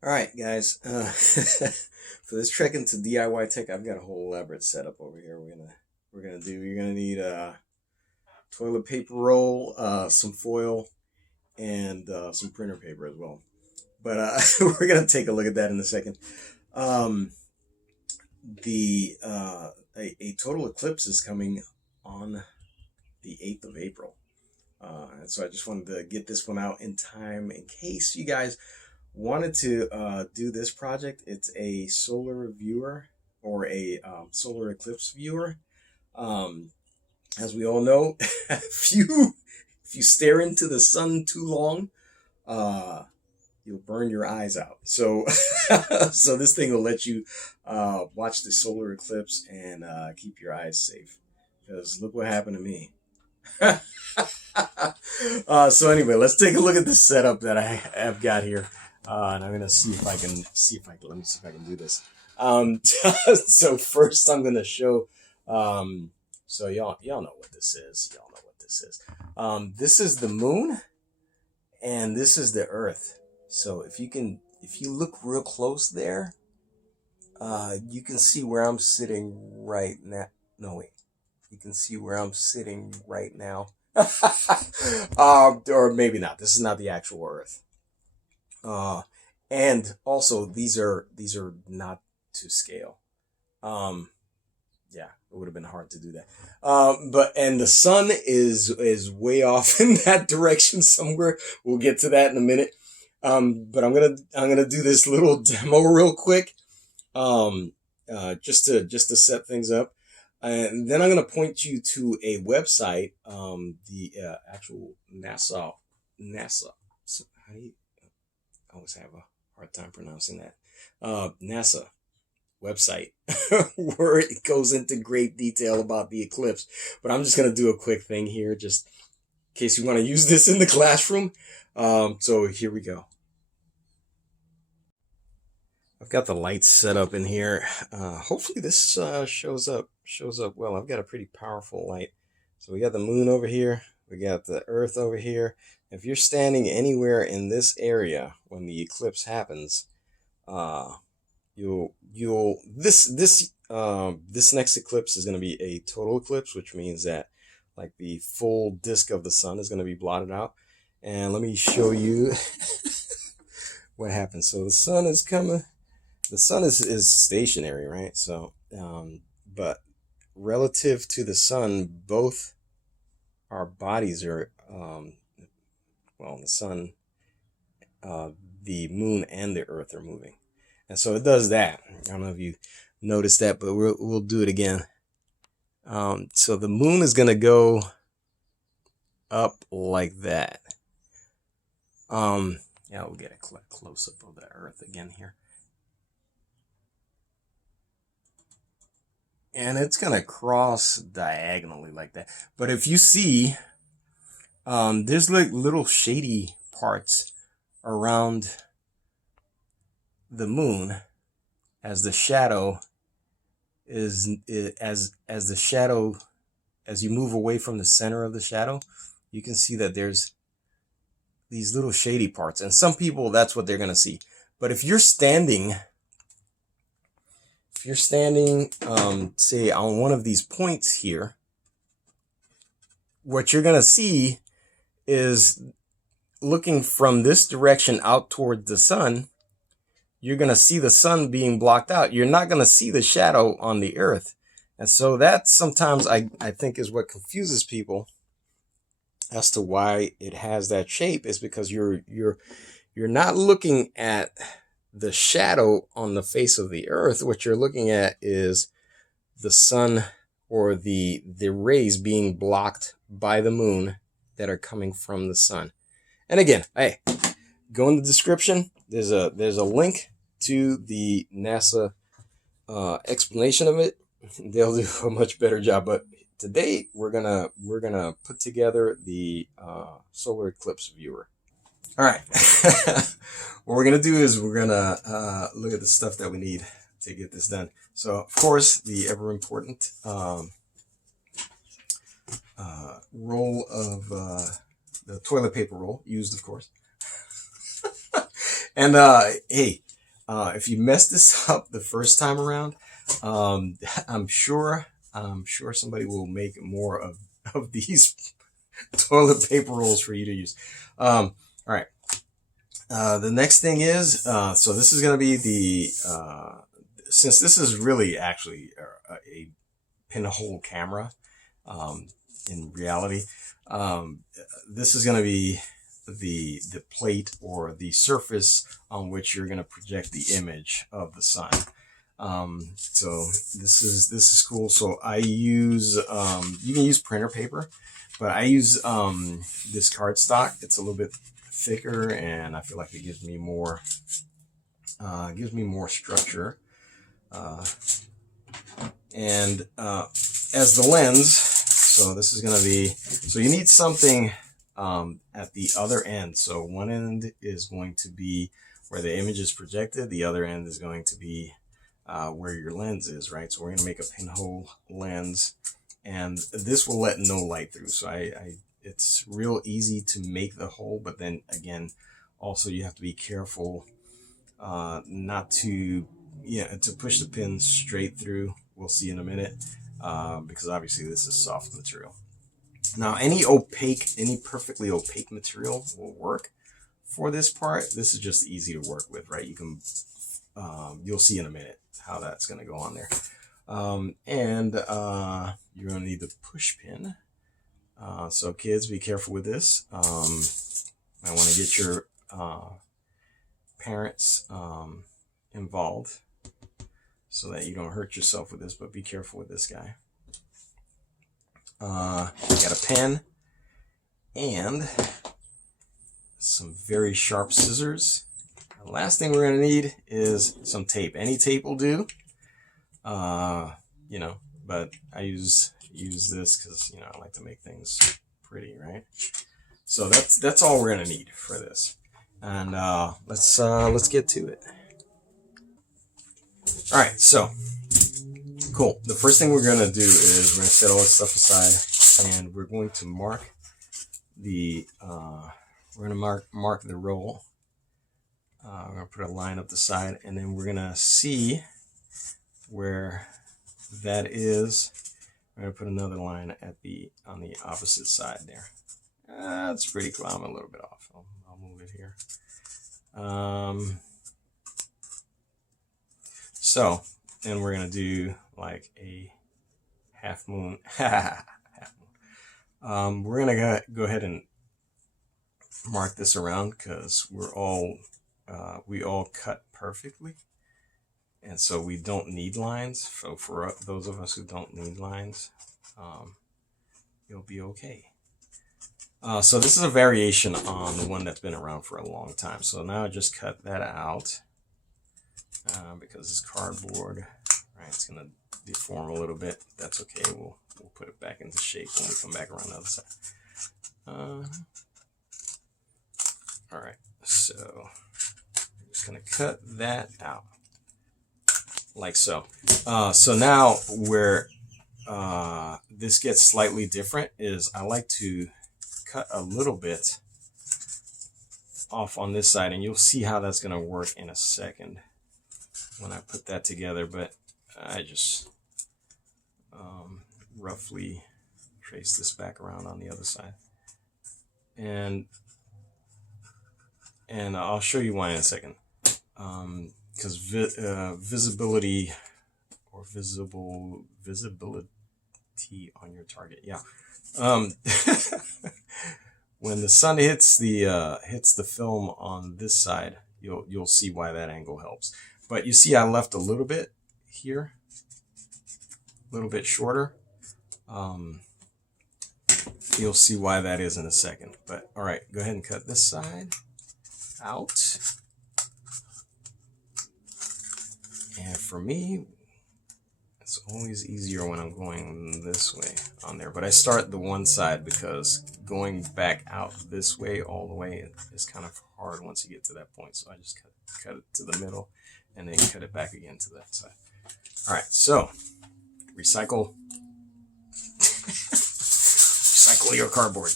All right, guys. For this trek into DIY tech, I've got a whole elaborate setup over here. We're gonna do. You're gonna need a toilet paper roll, some foil, and some printer paper as well. But we're gonna take a look at that in a second. Um, a total eclipse is coming on the 8th of April. And so I just wanted to get this one out in time in case you guys wanted to do this project. It's a solar viewer or a solar eclipse viewer. Um, as we all know, if you stare into the sun too long, uh, you'll burn your eyes out. So so this thing will let you watch the solar eclipse and keep your eyes safe. Because look what happened to me. So anyway, let's take a look at the setup that I have got here, and I'm gonna let me see if I can do this. So first, I'm gonna show. So y'all know what this is. Y'all know what this is. This is the moon, and this is the Earth. So if you look real close there, you can see where I'm sitting right now. No wait, you can see where I'm sitting right now. Or maybe not. This is not the actual Earth. Uh, and also these are not to scale. Um, yeah, it would have been hard to do that. But and the sun is way off in that direction somewhere. We'll get to that in a minute. But I'm gonna do this little demo real quick. Just to set things up. And then I'm going to point you to a website, the actual NASA. So how do you? I always have a hard time pronouncing that. NASA website where it goes into great detail about the eclipse. But I'm just going to do a quick thing here, just in case you want to use this in the classroom. So here we go. I've got the lights set up in here. Hopefully this shows up well. I've got a pretty powerful light. So we got the moon over here. We got the Earth over here. If you're standing anywhere in this area when the eclipse happens, you'll this next eclipse is going to be a total eclipse, which means that like the full disk of the sun is going to be blotted out. And let me show you what happens. So the sun is coming. The sun is stationary, right? So, but relative to the sun, both our bodies are, the sun, the moon, and the Earth are moving, and so it does that. I don't know if you noticed that, but we'll do it again. So the moon is gonna go up like that. Yeah, we'll get a close up of the Earth again here. And it's gonna cross diagonally like that. But if you see, there's like little shady parts around the moon as the shadow as the shadow, as you move away from the center of the shadow, you can see that there's these little shady parts, and some people, that's what they're gonna see. But if you're standing, say on one of these points here, what you're gonna see is, looking from this direction out toward the sun, you're gonna see the sun being blocked out. You're not gonna see the shadow on the Earth. And so that sometimes I think is what confuses people as to why it has that shape, is because you're not looking at the shadow on the face of the Earth. What you're looking at is the sun, or the rays being blocked by the moon that are coming from the sun. And again, hey, go in the description. There's a link to the NASA explanation of it. They'll do a much better job. But today we're gonna put together the solar eclipse viewer. All right. What we're gonna do is we're gonna look at the stuff that we need to get this done. So of course, the ever important roll of the toilet paper roll, used of course. And hey, if you mess this up the first time around, I'm sure somebody will make more of these toilet paper rolls for you to use. All right. The next thing is, so this is going to be the, since this is really actually a pinhole camera, in reality, this is going to be the plate or the surface on which you're going to project the image of the sun. So this is cool. So I use, you can use printer paper, but I use, this cardstock. It's a little bit thicker and I feel like it gives me more structure. And as the lens, so this is going to be, so you need something at the other end. So one end is going to be where the image is projected. The other end is going to be where your lens is, right? So we're going to make a pinhole lens, and this will let no light through. So it's real easy to make the hole, but then again, also you have to be careful not to, to push the pin straight through. We'll see in a minute, because obviously this is soft material. Now, any perfectly opaque material will work for this part. This is just easy to work with, right? You can, you'll see in a minute how that's going to go on there. And you're going to need the push pin. So kids, be careful with this. I want to get your parents involved so that you don't hurt yourself with this, but be careful with this guy. You got a pen and some very sharp scissors. The last thing we're going to need is some tape. Any tape will do. But I use this because, I like to make things pretty, right? So that's all we're going to need for this. And let's get to it. All right, so cool. The first thing we're going to do is we're going to set all this stuff aside, and we're going to mark the mark the roll. We're going to put a line up the side, and then we're going to see where that is. We're going to put another line on the opposite side there. That's pretty cool. I'm a little bit off. I'll move it here. So then we're going to do like a half moon. We're going to go ahead and mark this around because we all cut perfectly. And so we don't need lines. So for those of us who don't need lines, you'll be okay. So this is a variation on the one that's been around for a long time. So now I just cut that out because it's cardboard. Right, it's gonna deform a little bit. That's okay. We'll put it back into shape when we come back around the other side. All right, so I'm just gonna cut that out like so. So now where this gets slightly different is I like to cut a little bit off on this side, and you'll see how that's going to work in a second when I put that together. But I just roughly trace this back around on the other side, and I'll show you why in a second. Because visibility or visibility on your target, yeah. When the sun hits the film on this side, you'll see why that angle helps. But you see, I left a little bit here, a little bit shorter. You'll see why that is in a second. But all right, go ahead and cut this side out. And for me, it's always easier when I'm going this way on there. But I start the one side because going back out this way all the way is kind of hard once you get to that point. So I just cut it to the middle and then cut it back again to that side. All right, so recycle your cardboard.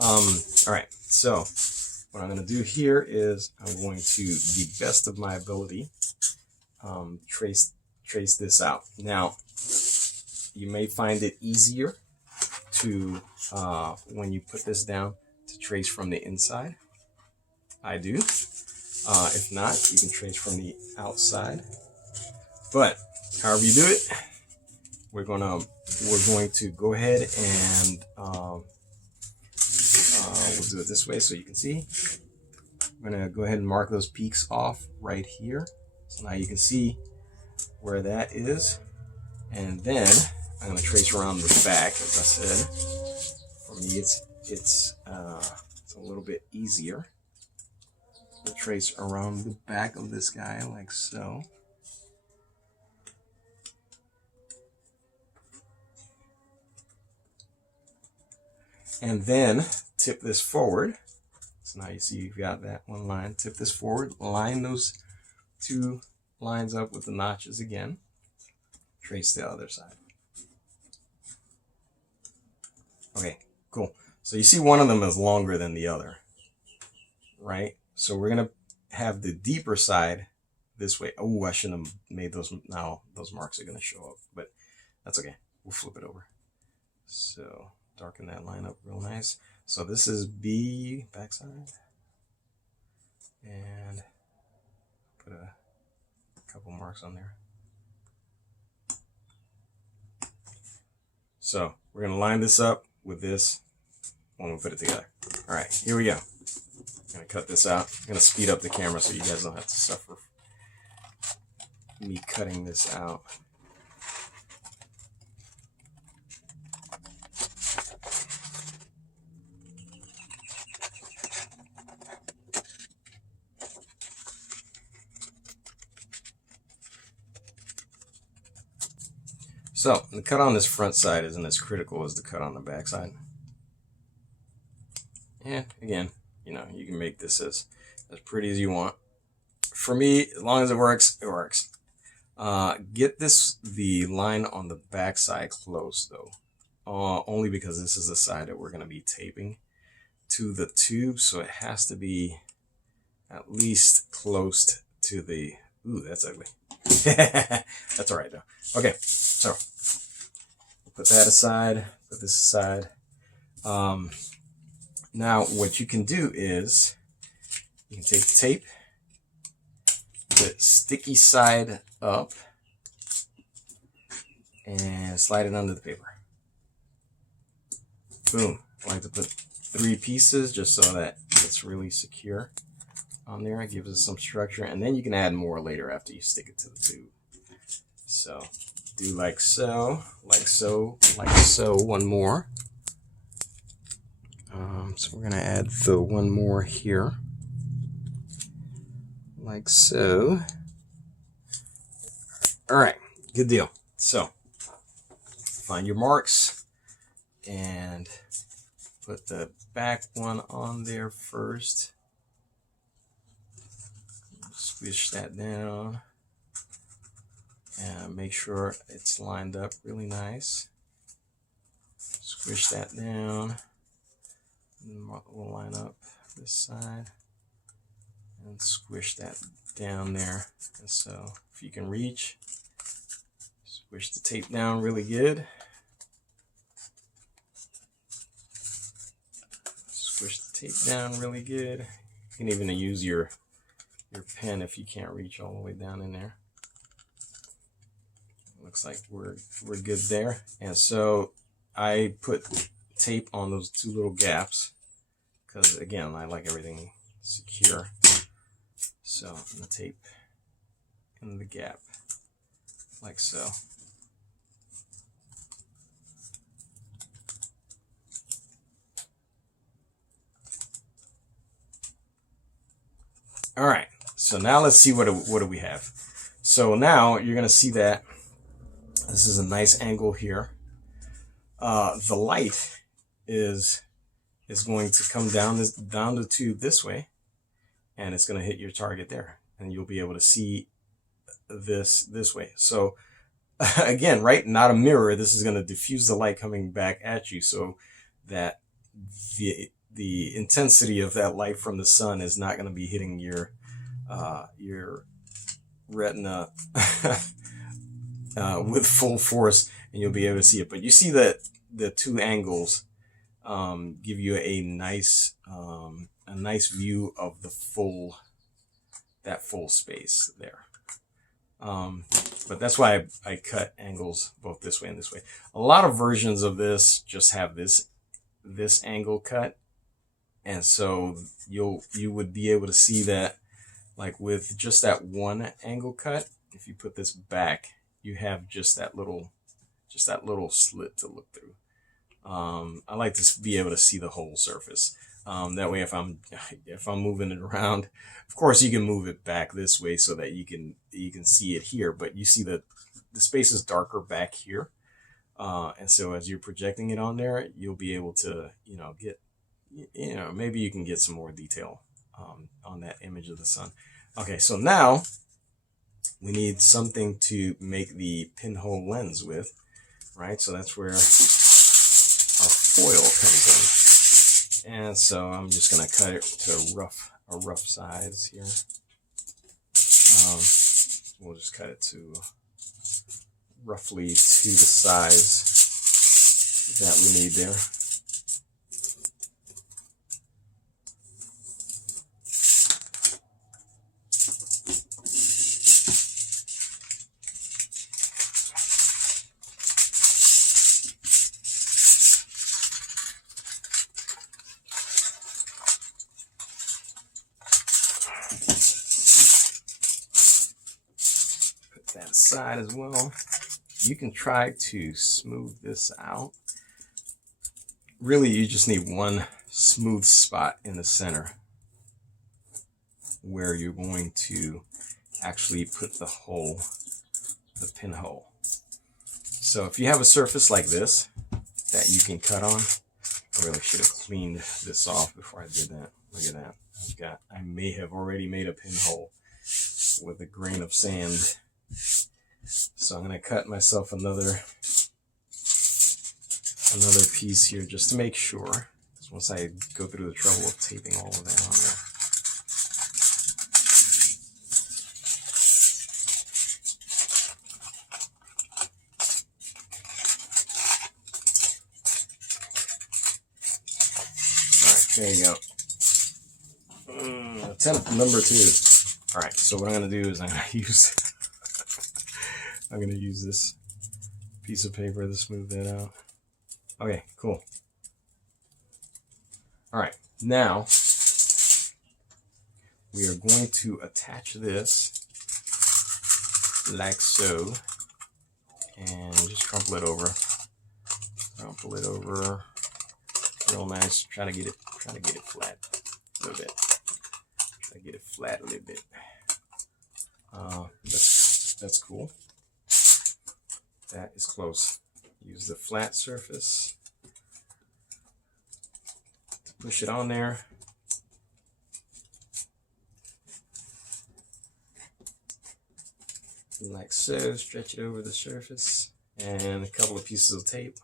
All right, so what I'm going to do here is I'm going to, the best of my ability, trace this out. Now, you may find it easier to, when you put this down, to trace from the inside. I do. If not, you can trace from the outside. But however you do it, we're going to go ahead and we'll do it this way so you can see. I'm going to go ahead and mark those peaks off right here. So now you can see where that is. And then I'm going to trace around the back, as I said. For me, it's a little bit easier to trace around the back of this guy like so. And then tip this forward. So now you see you've got that one line. Tip this forward, line those two lines up with the notches again. Trace the other side. Okay, cool. So you see one of them is longer than the other, right? So we're going to have the deeper side this way. Oh, I shouldn't have made those. Now those marks are going to show up, but that's okay. We'll flip it over. So darken that line up real nice. So this is B backside. And put a couple marks on there. So we're going to line this up with this when we put it together. All right, here we go. I'm going to cut this out. I'm going to speed up the camera so you guys don't have to suffer me cutting this out. So the cut on this front side isn't as critical as the cut on the back side. And again, you know, you can make this as pretty as you want. For me, as long as it works, it works. Get the line on the back side close though. Only because this is the side that we're going to be taping to the tube. So it has to be at least close to the, ooh, that's ugly. That's all right though. Okay, so put that aside, put this aside. Now what you can do is you can take the tape, the sticky side up, and slide it under the paper. Boom. I like to put 3 pieces just so that it's really secure on there. It gives us some structure, and then you can add more later after you stick it to the tube. So do like so, like so, like so. One more. So we're going to add the one more here, like so. All right, good deal. So find your marks and put the back one on there first. Squish that down and make sure it's lined up really nice. Squish that down. And we'll line up this side and squish that down there. And so if you can reach, squish the tape down really good. Squish the tape down really good. You can even use your pen if you can't reach all the way down in there. Looks like we're good there. And so I put tape on those 2 little gaps because again I like everything secure. So I'm gonna tape in the gap like so. All right, so now let's see what do we have. So now you're gonna see that this is a nice angle here. The light is going to come down the tube this way, and it's going to hit your target there, and you'll be able to see this way. So again, right, not a mirror. This is going to diffuse the light coming back at you, so that the intensity of that light from the sun is not going to be hitting your retina with full force, and you'll be able to see it. But you see that the two angles give you a nice view of the full space there. But that's why I cut angles both this way and this way. A lot of versions of this just have this angle cut, and so you would be able to see that, like with just that one angle cut. If you put this back, you have just that little slit to look through. I like to be able to see the whole surface. That way, if I'm moving it around, of course you can move it back this way so that you can see it here. But you see that the space is darker back here, and so as you're projecting it on there, you'll be able to get maybe you can get some more detail on that image of the sun. Okay, so now we need something to make the pinhole lens with, right? So that's where our foil comes in. And so I'm just going to cut it to a rough size here. We'll just cut it to roughly to the size that we need there. That aside as well. You can try to smooth this out. Really, you just need one smooth spot in the center where you're going to actually put the pinhole. So if you have a surface like this that you can cut on, I really should have cleaned this off before I did that. Look at that. I may have already made a pinhole with a grain of sand. So I'm going to cut myself another piece here just to make sure. Because once I go through the trouble of taping all of that on there. Alright, there you go. Attempt number 2. Alright, so what I'm going to do is I'm going to use this piece of paper to smooth that out. Okay, cool. All right, now we are going to attach this like so, and just crumple it over. Crumple it over, real nice. Try to get it flat a little bit. Try to get it flat a little bit. That's cool. That is close. Use the flat surface to push it on there. Like so, stretch it over the surface, and a couple of pieces of tape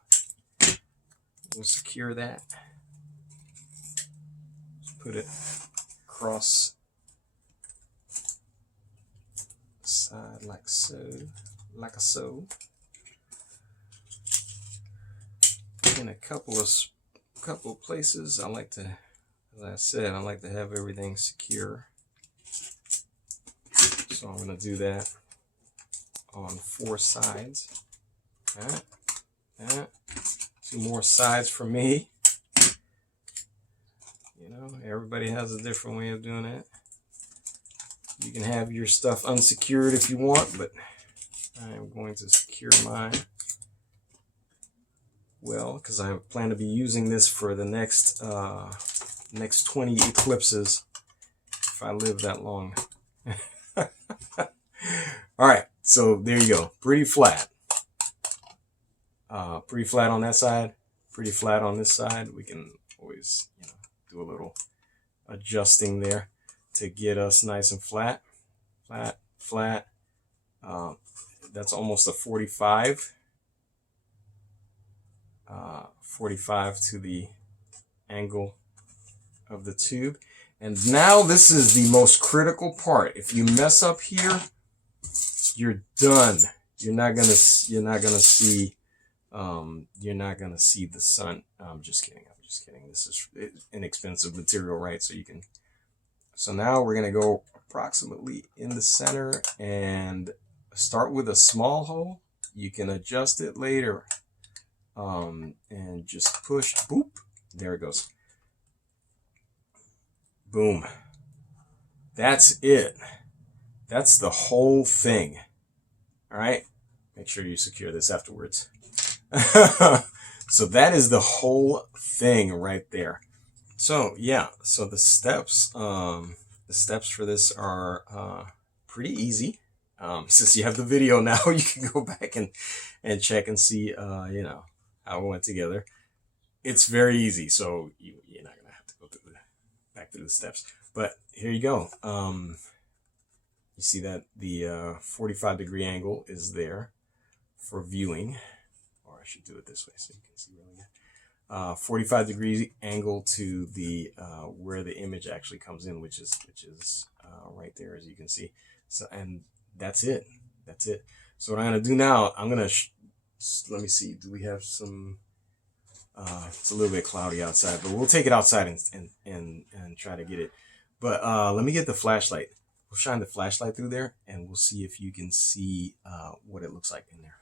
will secure that. Put it across the side like so, like so. In a couple of places, I like to, as I said, I like to have everything secure. So I'm going to do that on 4 sides. That. 2 more sides for me. Everybody has a different way of doing it. You can have your stuff unsecured if you want, but I am going to secure mine well, because I plan to be using this for the next 20 eclipses if I live that long. All right, so there you go. Pretty flat. Pretty flat on that side. Pretty flat on this side. We can always, do a little adjusting there to get us nice and flat. Flat. That's almost a 45. 45 to the angle of the tube. And now this is the most critical part. If you mess up here, you're done. You're not gonna see the sun. I'm just kidding. This is inexpensive material, right? So now we're gonna go approximately in the center and start with a small hole. You can adjust it later. And just push, boop, there it goes. Boom. That's it. That's the whole thing. All right. Make sure you secure this afterwards. So that is the whole thing right there. So yeah, so the steps for this are pretty easy. Since you have the video now, you can go back and check and see, you know, how it went together. It's very easy, so you're not gonna have to go back through the steps. But here you go. You see that the 45-degree angle is there for viewing, or I should do it this way so you can see really good. 45-degree angle to the where the image actually comes in, which is right there, as you can see. So, and that's it. That's it. So what I'm gonna do now, I'm gonna let me see. Do we have some? It's a little bit cloudy outside, but we'll take it outside and try to get it. But let me get the flashlight. We'll shine the flashlight through there, and we'll see if you can see what it looks like in there.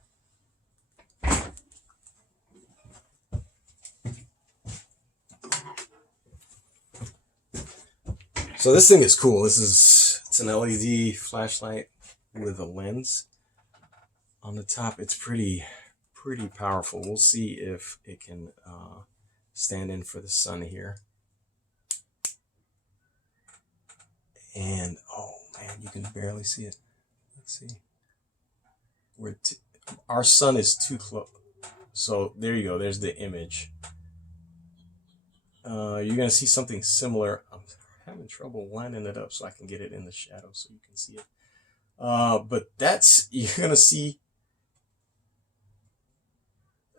So this thing is cool. It's an LED flashlight with a lens on the top. It's pretty powerful. We'll see if it can stand in for the sun here. And oh man, you can barely see it. Let's see. Our sun is too close. So there you go. There's the image. You're gonna see something similar. I'm having trouble lining it up so I can get it in the shadow so you can see it. But you're gonna see.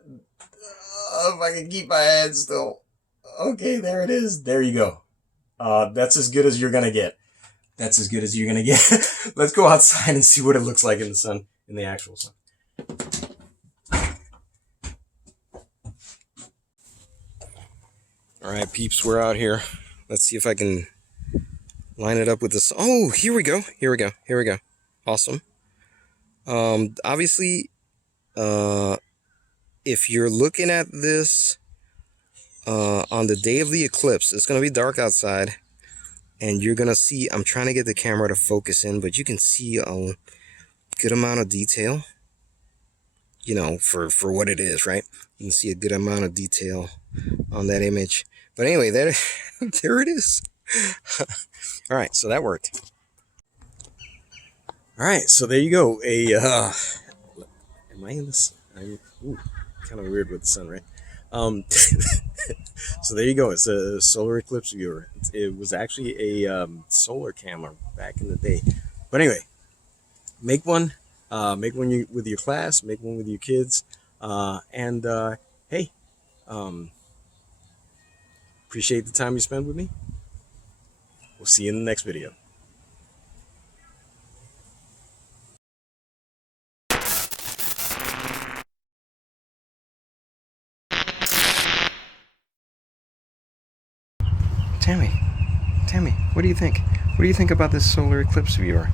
If I can keep my hand still. Okay, there it is. There you go. That's as good as you're gonna get. That's as good as you're gonna get. Let's go outside and see what it looks like in the sun, in the actual sun. All right, peeps, we're out here. Let's see if I can line it up with this. Oh, here we go. Here we go. Here we go. Awesome. Obviously, if you're looking at this on the day of the eclipse, it's going to be dark outside, and you're going to see, I'm trying to get the camera to focus in, but you can see a good amount of detail, you know, for what it is, right? You can see a good amount of detail on that image. But anyway, there it is. All right, so that worked. All right, so there you go. Am I in this? Kind of weird with the sun, right? So there you go. It's a solar eclipse viewer. It was actually a solar camera back in the day. But anyway, make one. Make one with your class. Make one with your kids. And hey, appreciate the time you spend with me. We'll see you in the next video. Tammy, what do you think? What do you think about this solar eclipse viewer?